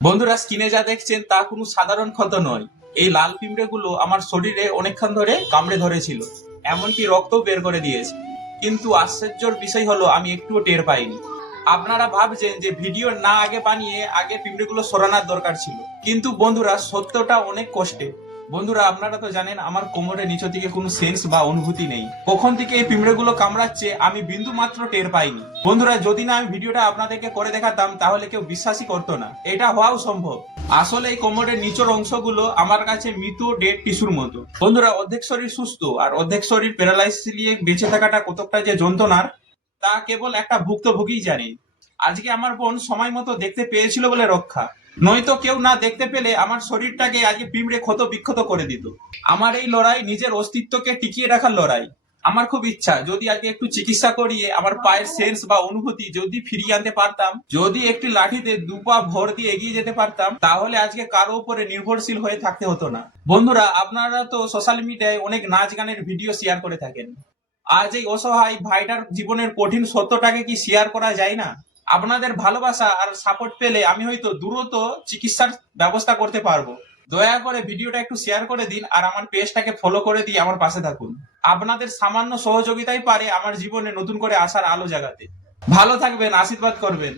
বন্ধুরা, স্কিনে যা দেখছেন তা কোনো সাধারণ ক্ষত নয়। এই লাল পিঁপড়েগুলো আমার শরীরে অনেকক্ষণ ধরে কামড়ে ধরেছিল, এমনকি রক্তও বের করে দিয়েছে। কিন্তু আশ্চর্যের বিষয় হলো আমি একটুও টের পাইনি। আপনারা ভাবছেন যে ভিডিও না আগে বানিয়ে আগে পিঁপড়েগুলো সরানোর দরকার ছিল, কিন্তু বন্ধুরা সত্যটা অনেক কষ্টে। বন্ধুরা, আপনারা তো জানেন আমার কোমরের নিচ থেকে কোনো সেন্স বা অনুভূতি নেই। কখন থেকে এই পিঁপড়েগুলো কামড়াচ্ছে আমি বিন্দু মাত্র টের পাইনি। বন্ধুরা, যদি না আমি ভিডিওটা আপনাদেরকে করে দেখাতাম তাহলে কেউ বিশ্বাসই করতো না এটা হওয়াও সম্ভব। আসলে এই কোমরের নিচের অংশগুলো আমার কাছে মৃত ডেড টিস্যুর মতো। বন্ধুরা, অর্ধেক শরীর সুস্থ আর অর্ধেক শরীর প্যারালাইসিস নিয়ে বেঁচে থাকাটা কতটা যে যন্ত্রণার তা কেবল একটা ভুক্তভোগীই জানে। আজকে আমার বোন সময় মতো দেখতে পেয়েছিল বলে রক্ষা, নয়তো কেউ না দেখতে পেলে আমার শরীরটাকে আজকে পিঁমড়ে ক্ষত বিক্ষত করে দিত। আমার এই লড়াই নিজের অস্তিত্বকে টিকিয়ে রাখার লড়াই। আমার খুব ইচ্ছা যদি আজকে একটু চিকিৎসা করিয়ে আমার পায়ের সেন্স বা অনুভূতি যদি ফিরিয়ে আনতে পারতাম, যদি একটি লাঠিতে দুপা ভর দিয়ে এগিয়ে যেতে পারতাম, তাহলে আজকে কারো উপরে নির্ভরশীল হয়ে থাকতে হতো না। বন্ধুরা, আপনারা তো সোশ্যাল মিডিয়ায় অনেক নাচ গানের ভিডিও শেয়ার করে থাকেন। আজ এই অসহায় ভাইটার জীবনের কঠিন সত্যটাকে কি শেয়ার করা যায় না? আপনাদের ভালোবাসা আর সাপোর্ট পেলে আমি হয়তো দ্রুত চিকিৎসার ব্যবস্থা করতে পারবো। দয়া করে ভিডিওটা একটু শেয়ার করে দিন আর আমার পেজটাকে ফলো করে দিয়ে আমার পাশে থাকুন। আপনাদের সামান্য সহযোগিতাই পারে আমার জীবনে নতুন করে আসার আলো জাগাতে। ভালো থাকবেন, আশীর্বাদ করবেন।